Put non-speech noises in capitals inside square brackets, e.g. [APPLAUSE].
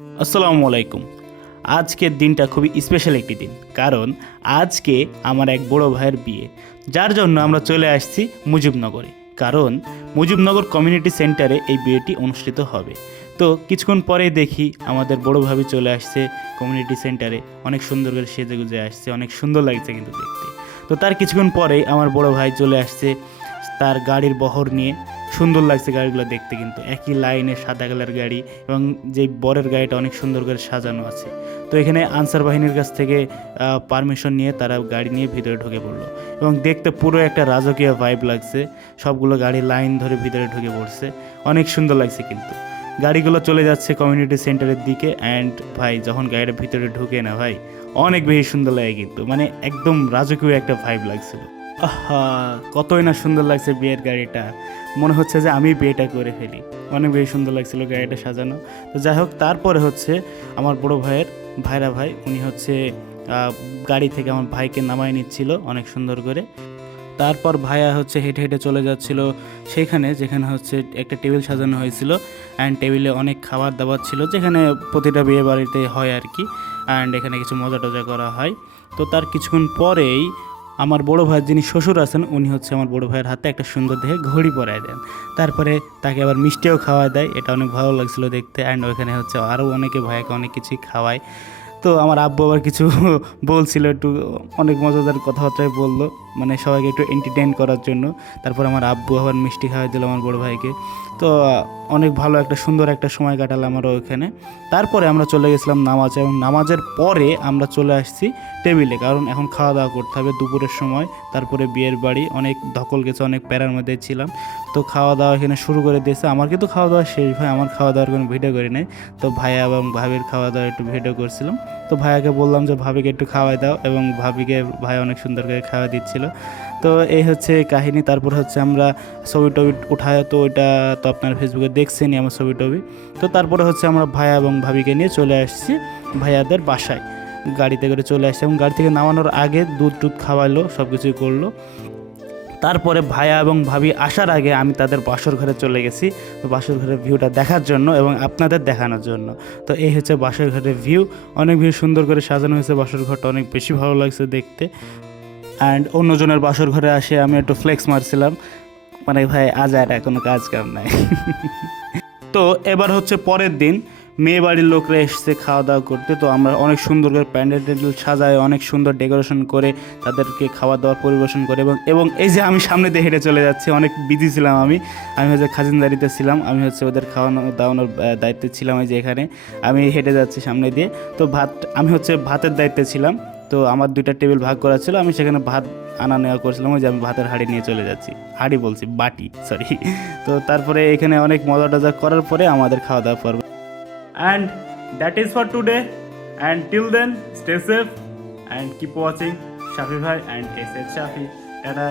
আসসালামু আলাইকুম। আজকের দিনটা খুবই স্পেশাল একটি দিন, কারণ আজকে আমার এক বড় ভাইয়ের বিয়ে, যার জন্য আমরা চলে আসছি মুজিবনগরে, কারণ মুজিবনগর কমিউনিটি সেন্টারে এই বিয়েটি অনুষ্ঠিত হবে। তো কিছুক্ষণ পরে দেখি আমাদের বড় ভাবি চলে আসছে কমিউনিটি সেন্টারে অনেক সুন্দর করে সেজে গুজে আসছে, অনেক সুন্দর লাগছে কিন্তু দেখতে। তো তার কিছুক্ষণ পরেই আমার বড় ভাই চলে আসছে, তার গাড়ির বহর নিয়ে। সুন্দর লাগছে গাড়িগুলো দেখতে কিন্তু। একই লাইনে সাদা কালার গাড়ি এবং যে বরের গাড়িটা অনেক সুন্দর করে সাজানো আছে। তো এখানে আনসার বাহিনীর কাছ থেকে পারমিশন নিয়ে তারা গাড়ি নিয়ে ভিতরে ঢুকে পড়ল। এবং দেখতে পুরো একটা রাজকীয় ভাইব লাগছে। সবগুলো গাড়ি লাইন ধরে ভিতরে ঢুকে পড়ছে। অনেক সুন্দর লাগছে কিন্তু। গাড়িগুলো চলে যাচ্ছে কমিউনিটি সেন্টারের দিকে অ্যান্ড ভাই, যখন গাড়িটা ভিতরে ঢুকে না ভাই, অনেক বেশি সুন্দর লাগে কিন্তু। মানে একদম রাজকীয় একটা ভাইব লাগছিল। আহা, কতই না সুন্দর লাগছে বিয়ের গাড়িটা। মনে হচ্ছে যে আমি বিয়েটা করে ফেলি। অনেক বেশি সুন্দর লাগছিল গাড়িটা সাজানো। তো যাই হোক, তারপরে হচ্ছে আমার বড় ভাইয়ের ভাইরা ভাই, উনি হচ্ছে গাড়ি থেকে আমার ভাইকে নামায় নিচ্ছিল অনেক সুন্দর করে। তারপর ভাইয়া হচ্ছে হেঁটে হেঁটে চলে যাচ্ছিল সেখানে যেখানে হচ্ছে একটা টেবিল সাজানো হয়েছিল অ্যান্ড টেবিলে অনেক খাবার দাবার ছিল, যেখানে প্রতিটা বিয়ে বাড়িতে হয় আর কি অ্যান্ড এখানে কিছু মজা টজা করা হয়। তো তার কিছুক্ষণ পরেই আমার বড় ভাইয়ের যিনি শ্বশুর আছেন, উনি হচ্ছে আমার বড় ভাইয়ের হাতে একটা সুন্দর দেখে ঘড়ি পরায় দেন। তারপরে তাকে আবার মিষ্টিও খাওয়ায় দেয়, এটা অনেক ভালো লাগছিল দেখতে। অ্যান্ড ওখানে হচ্ছে আরও অনেকে ভাইয়াকে অনেক কিছুই খাওয়ায়। তো আমার আব্বু আবার কিছু [LAUGHS] বলছিল, একটু অনেক মজাদার কথাবার্তায় বলল। মানে সবাইকে একটু এন্টারটেন করার জন্য। তারপর আমার আব্বু আবার মিষ্টি খাওয়াই দিল আমার বড় ভাইকে। তো অনেক ভালো একটা সুন্দর একটা সময় কাটালাম আমরা ওইখানে। তারপরে আমরা চলে গেছিলাম নামাজ এবং নামাজের পরে আমরা চলে আসছি টেবিলে। কারণ এখন খাওয়া দাওয়া করতে হবে দুপুরের সময়। তারপরে বিয়ের বাড়ি। অনেক ধকল গেছে, অনেক প্যারার মধ্যে ছিলাম। তো খাওয়া দাওয়া এখানে শুরু করে দিয়েছে। আমার কিন্তু খাওয়া দাওয়া শেষ, ভাই। আমার খাওয়া দাওয়ার কোনো ভিডিও করি নাই। তো ভাইয়া এবং ভাবির খাওয়া দাওয়া একটু ভিডিও করছিলাম। তো ভাইয়াকে বললাম যে, ভাবিকে একটু খাওয়াই দাও। এবং ভাবিকে, ভাই অনেক সুন্দর করে খাওয়া দিচ্ছিল। তো এই হচ্ছে কাহিনী। তারপর হচ্ছে আমরা ছবি টবি উঠায় তো ওইটা তো আপনার ফেসবুকে দেখছেনই আমার ছবি টবি। তো তারপরে হচ্ছে আমরা ভাইয়া এবং ভাবিকে নিয়ে চলে আসছি ভাইয়াদের বাসায়। গাড়িতে করে চলে আসছি। এবং গাড়ি থেকে নামানোর আগে দুধ টুধ খাওয়ালো সব কিছুই করল। তারপরে ভাইয়া এবং ভাবি আসার আগে আমি তাদের বাসর ঘরে চলে গেছি তো বাসর ঘরের ভিউটা দেখার জন্য এবং আপনাদের দেখানোর জন্য। তো এই হচ্ছে বাসর ঘরের ভিউ। অনেক ভিউ সুন্দর করে সাজানো হয়েছে, বাসর ঘরটা অনেক বেশি ভালো লাগছে দেখতে। অ্যান্ড অন্যজনের বাসর ঘরে আসে আমি একটু ফ্লেক্স মারছিলাম। মানে ভাই, আজ আর কোনো কাজ কাম নাই। [LAUGHS] তো এবার হচ্ছে পরের দিন। মেয়ে বাড়ির লোকরা এসছে খাওয়া দাওয়া করতে। তো আমরা অনেক সুন্দর করে প্যান্ডেল ট্যান্ডেল সাজায়, অনেক সুন্দর ডেকোরেশন করে তাদেরকে খাওয়া দাওয়ার পরিবেশন করে এবং এবং এই যে আমি সামনে দিয়ে হেঁটে চলে যাচ্ছি, অনেক বিজি ছিলাম আমি। আমি হচ্ছে খাজিনদারিতে ছিলাম, আমি হচ্ছে ওদের খাওয়ানো, দাওয়ানোর দায়িত্বে ছিলাম এই যে এখানে। আমি হেঁটে যাচ্ছি সামনে দিয়ে। তো ভাত, আমি হচ্ছে ভাতের দায়িত্বে ছিলাম। তো আমার দুইটা টেবিল ভাগ করা ছিল, আমি সেখানে ভাত আনা নেওয়া করছিলাম, ওই যে আমি ভাতের হাঁড়ি নিয়ে চলে যাচ্ছি। হাঁড়ি বলছি, বাটি সরি তো তারপরে এখানে অনেক মজা টজা করার পরে আমাদের খাওয়া দাওয়া পর্ব that is for today and till then stay safe and keep watching Shafi ভাই অ্যান্ড এস এস শাফি এটা